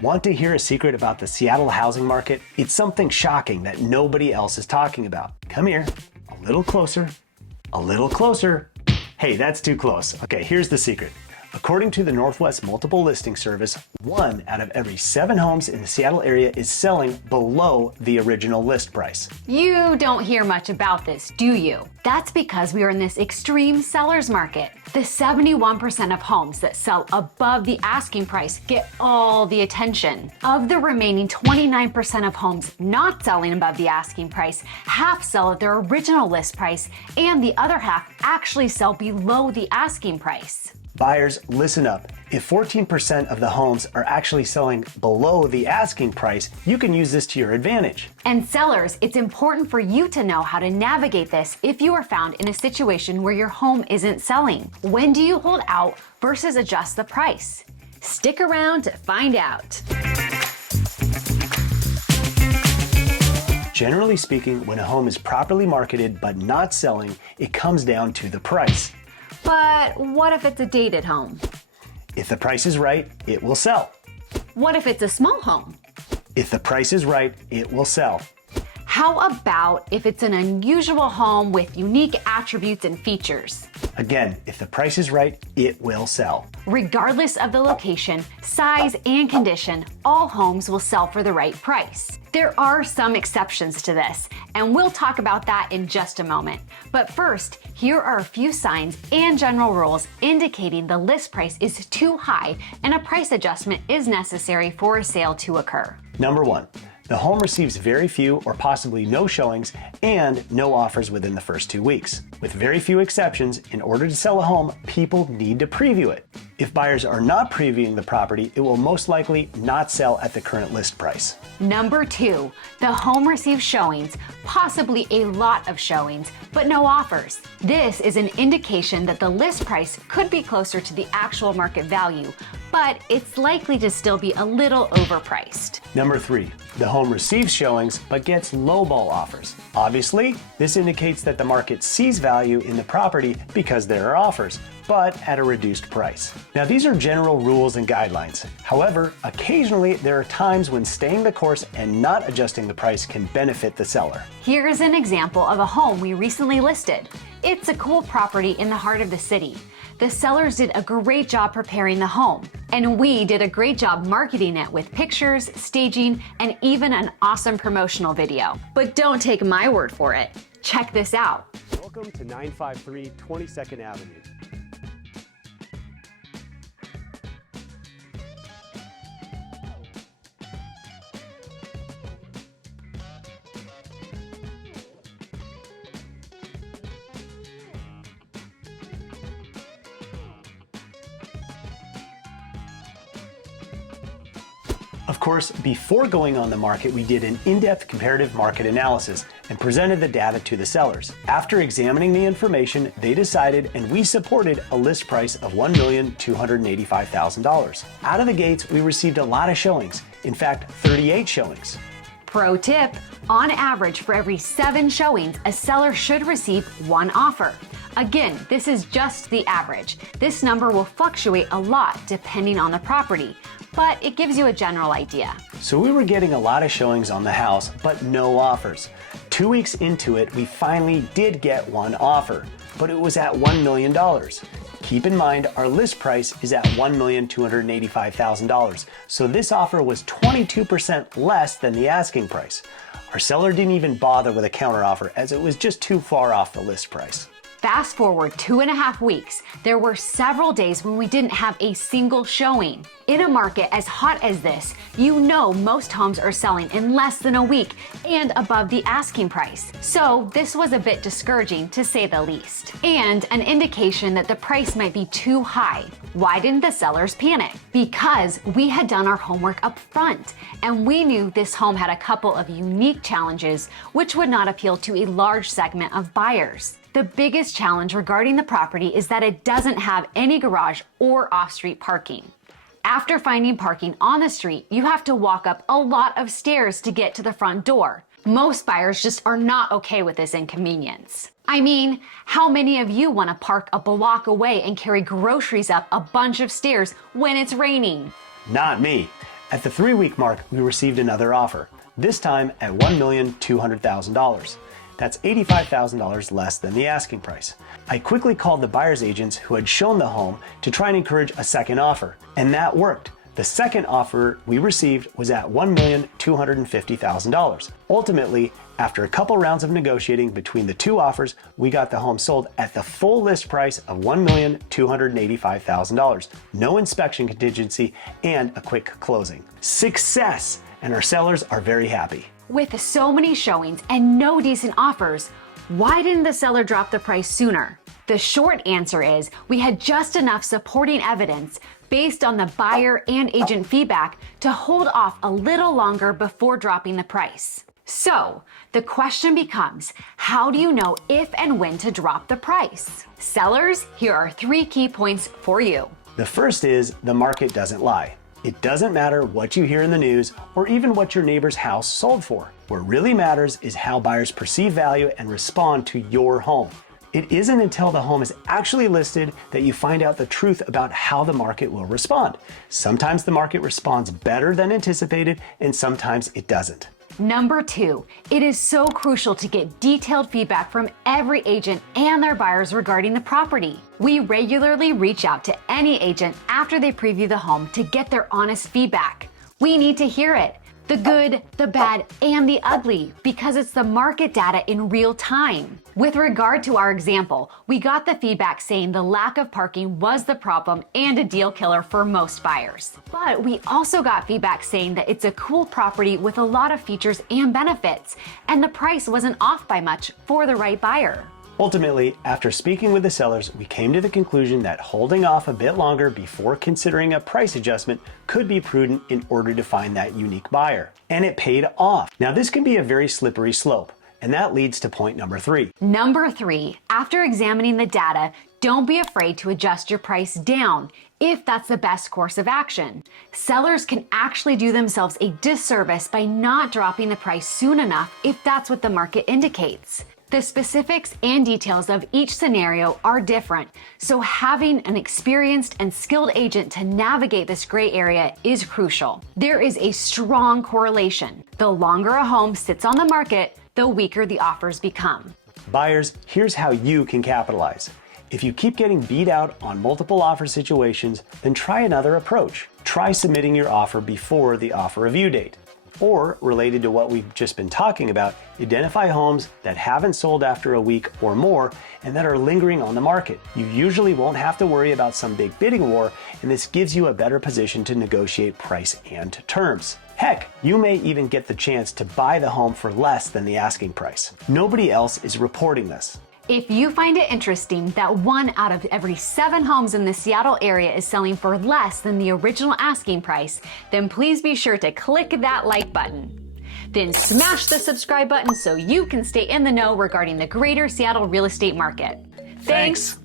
Want to hear a secret about the Seattle housing market? It's something shocking that nobody else is talking about. Come here, a little closer, a little closer. Hey, that's too close. Okay, here's the secret. According to the Northwest Multiple Listing Service, 1 out of every 7 homes in the Seattle area is selling below the original list price. You don't hear much about this, do you? That's because we are in this extreme seller's market. The 71% of homes that sell above the asking price get all the attention. Of the remaining 29% of homes not selling above the asking price, half sell at their original list price, and the other half actually sell below the asking price. Buyers, listen up. If 14% of the homes are actually selling below the asking price, you can use this to your advantage. And sellers, it's important for you to know how to navigate this if you are found in a situation where your home isn't selling. When do you hold out versus adjust the price? Stick around to find out. Generally speaking, when a home is properly marketed but not selling, it comes down to the price. But what if it's a dated home? If the price is right, it will sell. What if it's a small home? If the price is right, it will sell. How about if it's an unusual home with unique attributes and features? Again, if the price is right, it will sell. Regardless of the location, size, and condition, all homes will sell for the right price. There are some exceptions to this, and we'll talk about that in just a moment. But first, here are a few signs and general rules indicating the list price is too high and a price adjustment is necessary for a sale to occur. Number 1. The home receives very few or possibly no showings and no offers within the first 2 weeks. With very few exceptions, in order to sell a home, people need to preview it. If buyers are not previewing the property, it will most likely not sell at the current list price. Number 2, the home receives showings, possibly a lot of showings, but no offers. This is an indication that the list price could be closer to the actual market value, but it's likely to still be a little overpriced. Number 3, the home receives showings but gets lowball offers. Obviously, this indicates that the market sees value in the property because there are offers, but at a reduced price. Now, these are general rules and guidelines. However, occasionally there are times when staying the course and not adjusting the price can benefit the seller. Here's an example of a home we recently listed. It's a cool property in the heart of the city. The sellers did a great job preparing the home, and we did a great job marketing it with pictures, staging, and even an awesome promotional video. But don't take my word for it. Check this out. Welcome to 953 22nd Avenue. Of course, before going on the market, we did an in-depth comparative market analysis and presented the data to the sellers. After examining the information, they decided and we supported a list price of $1,285,000. Out of the gates, we received a lot of showings. In fact, 38 showings. Pro tip, on average, for every 7 showings, a seller should receive 1 offer. Again, this is just the average. This number will fluctuate a lot depending on the property, but it gives you a general idea. So we were getting a lot of showings on the house, but no offers. 2 weeks into it, we finally did get 1 offer, but it was at $1 million. Keep in mind, our list price is at $1,285,000, so this offer was 22% less than the asking price. Our seller didn't even bother with a counteroffer as it was just too far off the list price. Fast forward 2.5 weeks, there were several days when we didn't have a single showing. In a market as hot as this, you know most homes are selling in less than a week and above the asking price. So this was a bit discouraging to say the least, and an indication that the price might be too high. Why didn't the sellers panic? Because we had done our homework up front, and we knew this home had a couple of unique challenges which would not appeal to a large segment of buyers. The biggest challenge regarding the property is that it doesn't have any garage or off-street parking. After finding parking on the street, you have to walk up a lot of stairs to get to the front door. Most buyers just are not okay with this inconvenience. I mean, how many of you want to park a block away and carry groceries up a bunch of stairs when it's raining? Not me. At the 3-week mark, we received another offer, this time at $1,200,000. That's $85,000 less than the asking price. I quickly called the buyer's agents who had shown the home to try and encourage a second offer, and that worked. The second offer we received was at $1,250,000. Ultimately, after a couple rounds of negotiating between the two offers, we got the home sold at the full list price of $1,285,000. No inspection contingency and a quick closing. Success! And our sellers are very happy. With so many showings and no decent offers, why didn't the seller drop the price sooner? The short answer is we had just enough supporting evidence based on the buyer and agent feedback to hold off a little longer before dropping the price. So the question becomes, how do you know if and when to drop the price? Sellers, here are 3 key points for you. The first is the market doesn't lie. It doesn't matter what you hear in the news or even what your neighbor's house sold for. What really matters is how buyers perceive value and respond to your home. It isn't until the home is actually listed that you find out the truth about how the market will respond. Sometimes the market responds better than anticipated, and sometimes it doesn't. Number 2, it is so crucial to get detailed feedback from every agent and their buyers regarding the property. We regularly reach out to any agent after they preview the home to get their honest feedback. We need to hear it. The good, the bad, and the ugly, because it's the market data in real time. With regard to our example, we got the feedback saying the lack of parking was the problem and a deal killer for most buyers. But we also got feedback saying that it's a cool property with a lot of features and benefits, and the price wasn't off by much for the right buyer. Ultimately, after speaking with the sellers, we came to the conclusion that holding off a bit longer before considering a price adjustment could be prudent in order to find that unique buyer. And it paid off. Now, this can be a very slippery slope, and that leads to point number 3. Number 3, after examining the data, don't be afraid to adjust your price down if that's the best course of action. Sellers can actually do themselves a disservice by not dropping the price soon enough if that's what the market indicates. The specifics and details of each scenario are different, so having an experienced and skilled agent to navigate this gray area is crucial. There is a strong correlation. The longer a home sits on the market, the weaker the offers become. Buyers, here's how you can capitalize. If you keep getting beat out on multiple offer situations, then try another approach. Try submitting your offer before the offer review date. Or, related to what we've just been talking about, identify homes that haven't sold after a week or more and that are lingering on the market. You usually won't have to worry about some big bidding war, and this gives you a better position to negotiate price and terms. Heck, you may even get the chance to buy the home for less than the asking price. Nobody else is reporting this. If you find it interesting that 1 out of every 7 homes in the Seattle area is selling for less than the original asking price, then please be sure to click that like button. Then smash the subscribe button so you can stay in the know regarding the greater Seattle real estate market. Thanks.